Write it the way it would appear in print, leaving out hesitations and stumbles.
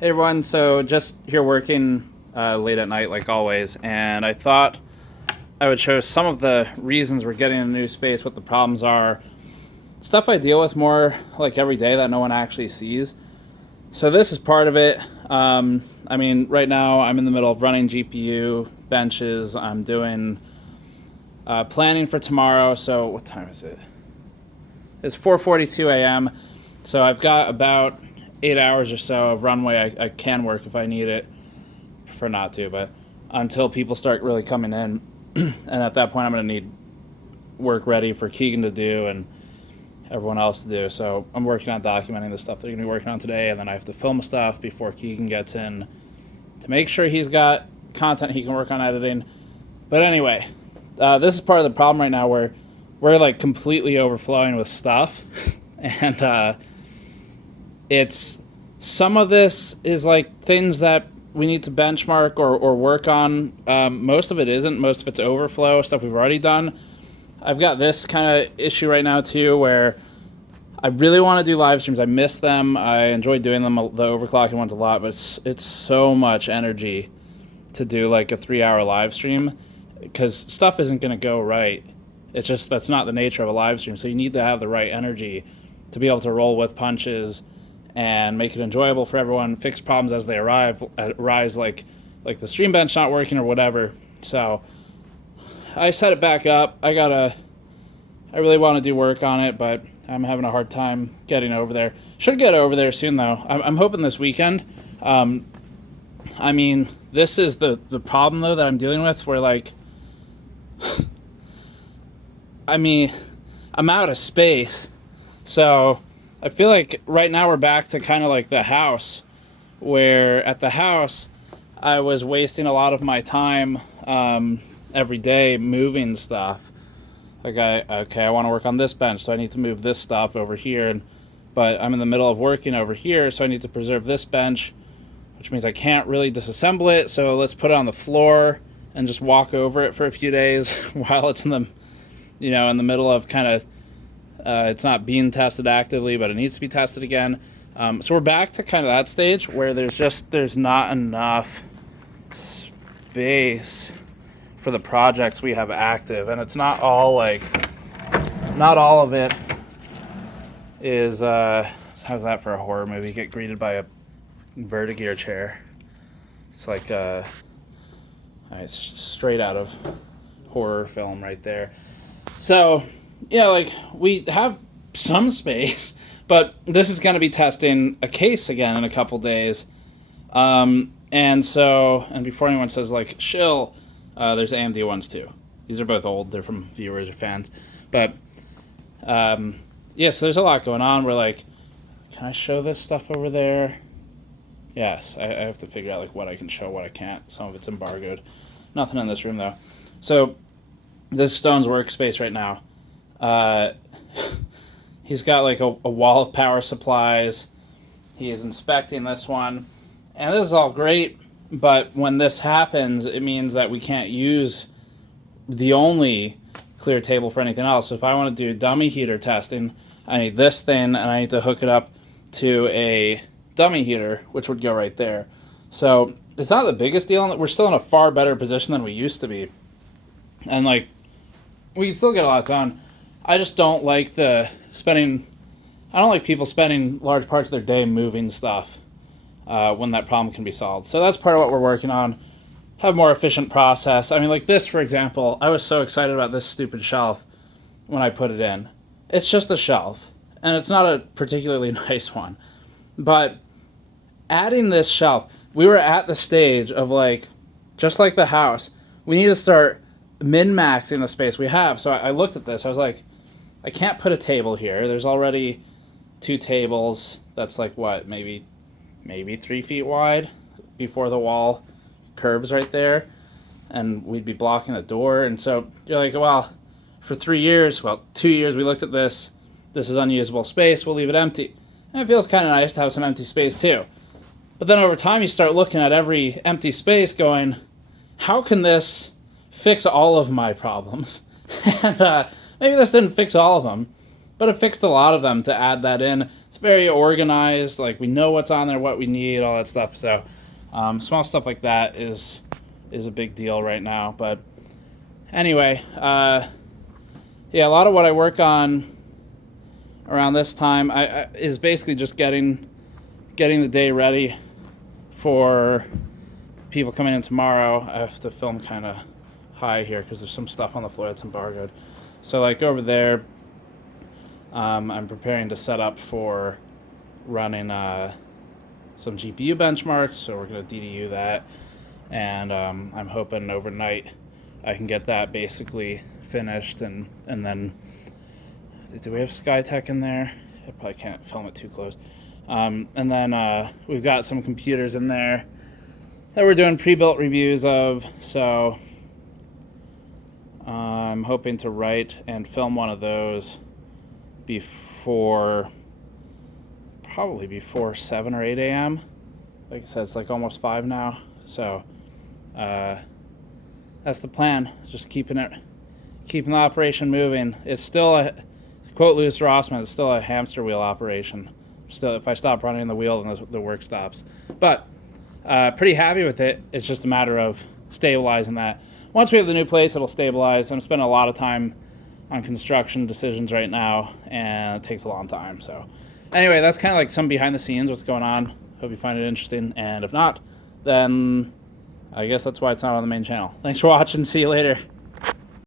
Hey everyone, so just here working late at night like always, and I thought I would show some of the reasons we're getting a new space, what the problems are, stuff I deal with more like every day that no one actually sees. So this is part of it. Right now I'm in the middle of running GPU benches. I'm doing planning for tomorrow. So what time is it? It's 4:42 a.m. So I've got about 8 hours or so of runway I can work if I need it. Prefer not to, but until people start really coming in, and at that point I'm going to need work ready for Keegan to do and everyone else to do. So I'm working on documenting the stuff they're going to be working on today, and then I have to film stuff before Keegan gets in to make sure he's got content he can work on editing. But anyway, this is part of the problem right now where we're like completely overflowing with stuff, and it's some of this is like things that we need to benchmark or work on. Most of it isn't. Most of it's overflow, stuff we've already done. I've got this kind of issue right now too where I really want to do live streams. I miss them. I enjoy doing them, the overclocking ones a lot, but it's so much energy to do like a 3-hour live stream because stuff isn't going to go right. It's just that's not the nature of a live stream. So you need to have the right energy to be able to roll with punches and make it enjoyable for everyone, fix problems as they arise, like the stream bench not working or whatever. So I set it back up. I really want to do work on it, but I'm having a hard time getting over there. Should get over there soon though. I'm hoping this weekend. This is the problem though that I'm dealing with, where like, I'm out of space, so I feel like right now we're back to kind of like the house, where at the house I was wasting a lot of my time every day moving stuff. Like I want to work on this bench, so I need to move this stuff over here, but I'm in the middle of working over here, so I need to preserve this bench, which means I can't really disassemble it. So let's put it on the floor and just walk over it for a few days while it's in the middle of kind of. It's not being tested actively, but it needs to be tested again. So we're back to kind of that stage where there's not enough space for the projects we have active, and it's not all of it is. How's that for a horror movie? Get greeted by a vertigear chair. It's like it's straight out of horror film right there. So. Yeah, like we have some space, but this is going to be testing a case again in a couple days. And before anyone says like, shill, there's AMD ones too. These are both old. They're from viewers or fans. But, so there's a lot going on. We're like, can I show this stuff over there? Yes, I have to figure out like what I can show, what I can't. Some of it's embargoed. Nothing in this room though. So this is Stone's workspace right now. He's got like a wall of power supplies. He is inspecting this one, and this is all great, but when this happens, it means that we can't use the only clear table for anything else. So if I want to do dummy heater testing, I need this thing, and I need to hook it up to a dummy heater, which would go right there. So it's not the biggest deal. We're still in a far better position than we used to be, and like we can still get a lot done. I just don't like I don't like people spending large parts of their day moving stuff when that problem can be solved. So that's part of what we're working on. Have a more efficient process. I mean, like this, for example, I was so excited about this stupid shelf when I put it in. It's just a shelf, and it's not a particularly nice one. But adding this shelf, we were at the stage of like, just like the house, we need to start min-maxing the space we have. So I looked at this, I was like, I can't put a table here. There's already 2 tables. That's like what, maybe 3 feet wide before the wall curves right there, and we'd be blocking the door. And so you're like, well, for 2 years, we looked at this. This is unusable space. We'll leave it empty. And it feels kind of nice to have some empty space too. But then over time, you start looking at every empty space, going, how can this fix all of my problems? And maybe this didn't fix all of them, But it fixed a lot of them to add that in. It's very organized. Like, we know what's on there, what we need, all that stuff. So small stuff like that is a big deal right now. But anyway, yeah, a lot of what I work on around this time is basically just getting the day ready for people coming in tomorrow. I have to film kind of high here because there's some stuff on the floor that's embargoed. So like over there, I'm preparing to set up for running some GPU benchmarks, so we're going to DDU that, and I'm hoping overnight I can get that basically finished, and then, do we have SkyTech in there? I probably can't film it too close. And then we've got some computers in there that we're doing pre-built reviews of, so I'm hoping to write and film one of those probably before 7 or 8 a.m. Like I said, it's like almost 5 now, so that's the plan. Just keeping the operation moving. It's still to quote Louis Rossman, it's still a hamster wheel operation. Still, if I stop running the wheel, then the work stops. But pretty happy with it. It's just a matter of stabilizing that. Once we have the new place, it'll stabilize. I'm spending a lot of time on construction decisions right now, and it takes a long time. So anyway, that's kind of like some behind the scenes, what's going on. Hope you find it interesting, and if not, then I guess that's why it's not on the main channel. Thanks for watching. See you later.